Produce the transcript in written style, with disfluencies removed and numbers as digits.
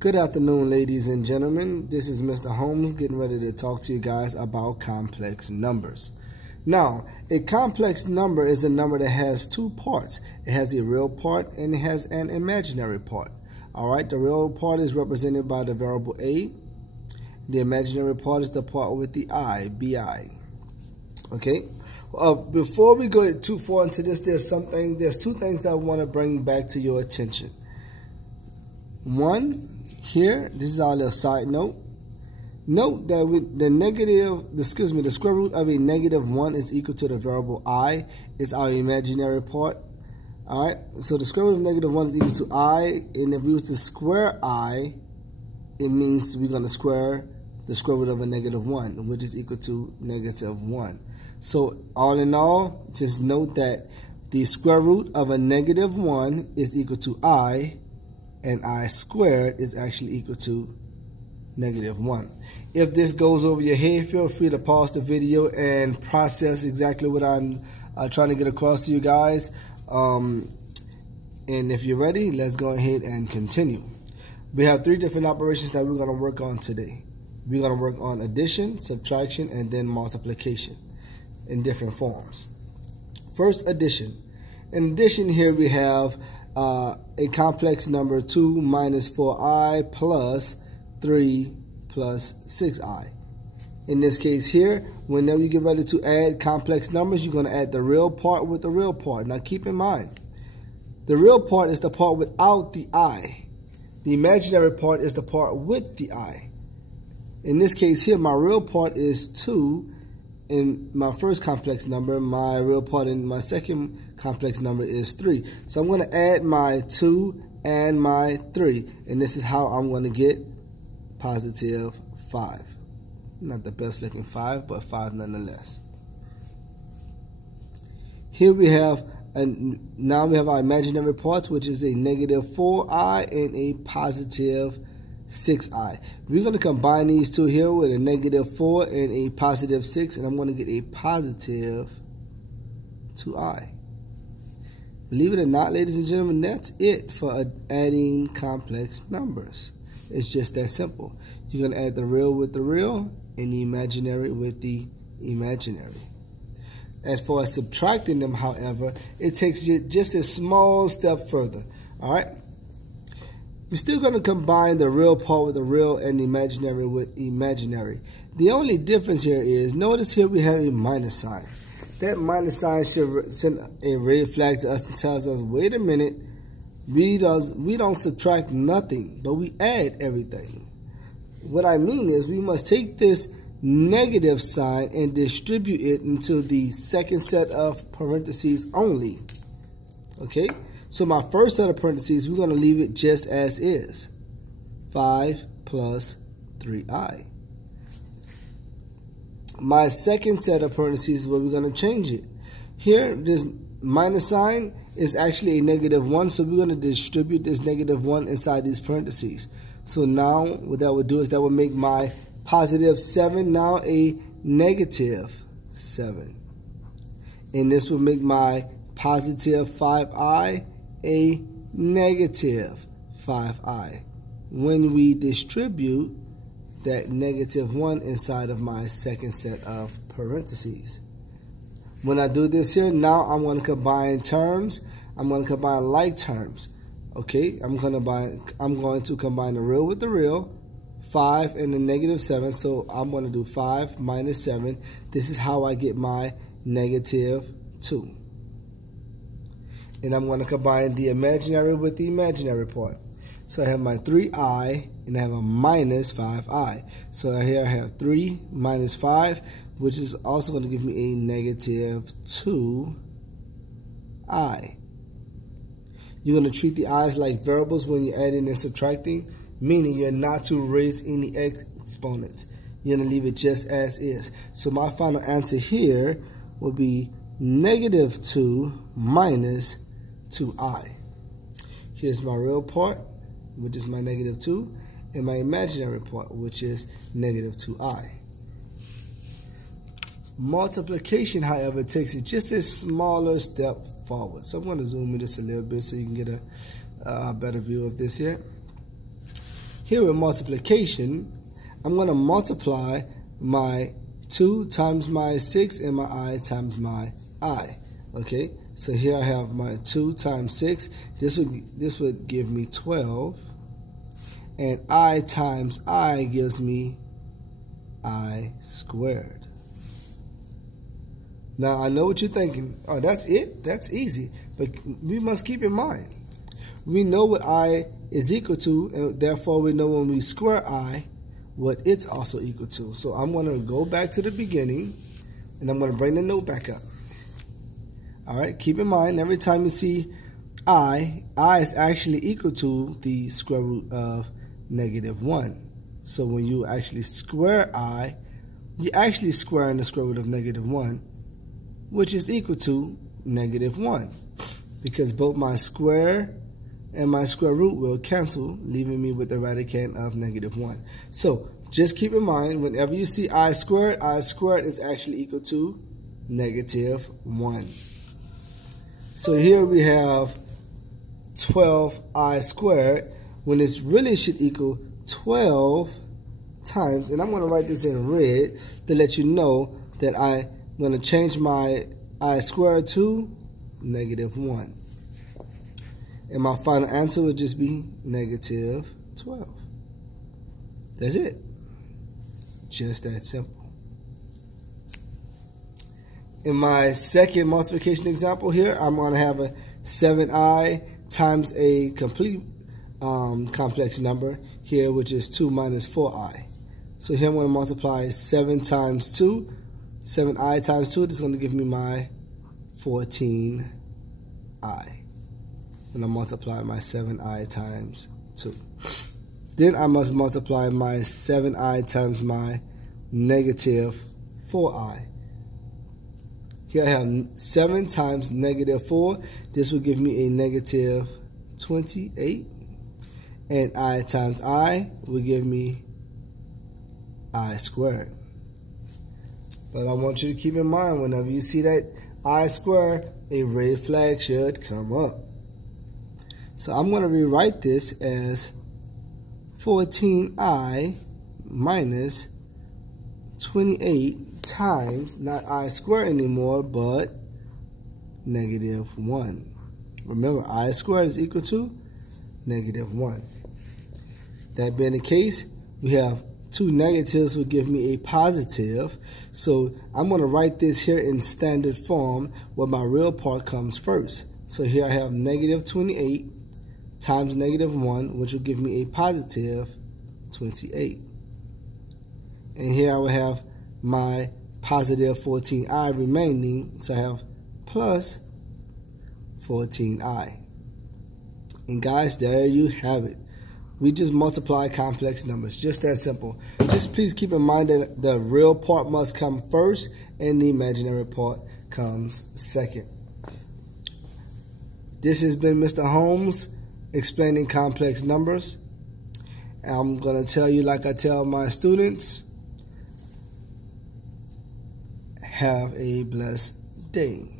Good afternoon, ladies and gentlemen. This is Mr. Holmes getting ready to talk to you guys about complex numbers. Now, a complex number is a number that has two parts. It has a real part and it has an imaginary part. Alright, the real part is represented by the variable a. The imaginary part is the part with the I, bi. Okay? Before we go too far into this, there's two things that I want to bring back to your attention. One, here, this is our little side note. Note that the square root of a -1 is equal to the variable I. It's our imaginary part. Alright, so the square root of -1 is equal to I, and if we were to square I, it means we're going to square the square root of a -1, which is equal to -1. So all in all, just note that the square root of a -1 is equal to I, and I squared is actually equal to -1. If this goes over your head, feel free to pause the video and process exactly what I'm trying to get across to you guys. And if you're ready, let's go ahead and continue. We have three different operations that we're going to work on today. We're going to work on addition, subtraction, and then multiplication in different forms. First, addition. In addition, here we have a complex number 2 minus 4i plus 3 plus 6i. In this case here, whenever you get ready to add complex numbers, you're going to add the real part with the real part. Now keep in mind, the real part is the part without the I. The imaginary part is the part with the I. In this case here, my real part is 2 in my first complex number. My real part in my second complex number is 3. So I'm going to add my 2 and my 3. And this is how I'm going to get positive 5. Not the best looking 5, but 5 nonetheless. Here we have, now we have our imaginary parts, which is a -4i and a positive 6i. We're going to combine these two here with a -4 and a positive 6, and I'm going to get a positive 2i. Believe it or not, ladies and gentlemen, that's it for adding complex numbers. It's just that simple. You're going to add the real with the real and the imaginary with the imaginary. As far as subtracting them, however, it takes just a small step further. All right? We're still going to combine the real part with the real and the imaginary with imaginary. The only difference here is, notice here we have a minus sign. That minus sign should send a red flag to us and tells us, wait a minute, we don't subtract nothing, but we add everything. What I mean is we must take this negative sign and distribute it into the second set of parentheses only. Okay? So my first set of parentheses, we're going to leave it just as is. 5 plus 3i. My second set of parentheses is where we're going to change it. Here, this minus sign is actually a -1, so we're going to distribute this -1 inside these parentheses. So now what that would do is that would make my positive 7 now a -7. And this would make my positive 5i a -5i when we distribute that -1 inside of my second set of parentheses. When I do this here, now I'm going to combine terms. I'm going to combine like terms. Okay, I'm going to combine the real with the real, 5 and the -7. So I'm going to do 5 minus 7. This is how I get my -2. And I'm going to combine the imaginary with the imaginary part. So I have my 3i and I have a minus 5i. So here I have 3 minus 5, which is also going to give me a -2i. You're going to treat the i's like variables when you're adding and subtracting, meaning you're not to raise any exponents. You're going to leave it just as is. So my final answer here will be -2 minus 2i. Here's my real part, which is my -2, and my imaginary part, which is -2i. Multiplication, however, takes it just a smaller step forward. So I'm going to zoom in just a little bit so you can get a better view of this here. Here with multiplication, I'm going to multiply my 2 times my 6 and my I times my I. Okay, so here I have my 2 times 6. This would give me 12. And I times I gives me I squared. Now, I know what you're thinking. Oh, that's it? That's easy. But we must keep in mind, we know what I is equal to, and therefore we know when we square I, what it's also equal to. So I'm going to go back to the beginning, and I'm going to bring the note back up. All right, keep in mind, every time you see I is actually equal to the square root of -1. So when you actually square I, you're actually squaring the square root of -1, which is equal to -1, because both my square and my square root will cancel, leaving me with the radicand of -1. So just keep in mind, whenever you see I squared is actually equal to -1. So here we have 12I squared, when it really should equal 12 times, and I'm going to write this in red to let you know that I'm going to change my I squared to -1. And my final answer would just be -12. That's it. Just that simple. In my second multiplication example here, I'm going to have a 7I times a complete complex number here, which is 2 minus 4I. So here I'm going to multiply 7 times 2. 7I times 2, this is going to give me my 14I. When I multiply my 7I times 2. Then I must multiply my 7I times my -4I. Here I have 7 times -4. This will give me a -28. And I times I will give me I squared. But I want you to keep in mind, whenever you see that I squared, a red flag should come up. So I'm going to rewrite this as 14I minus 28 times, not I squared anymore, but -1. Remember, I squared is equal to -1. That being the case, we have 2 negatives will give me a positive. So I'm going to write this here in standard form where my real part comes first. So here I have -28 times -1, which will give me a positive 28. And here I will have my positive 14I remaining. So I have plus 14I. And guys, there you have it. We just multiply complex numbers. Just that simple. Just please keep in mind that the real part must come first and the imaginary part comes second. This has been Mr. Holmes explaining complex numbers. I'm going to tell you, like I tell my students, have a blessed day.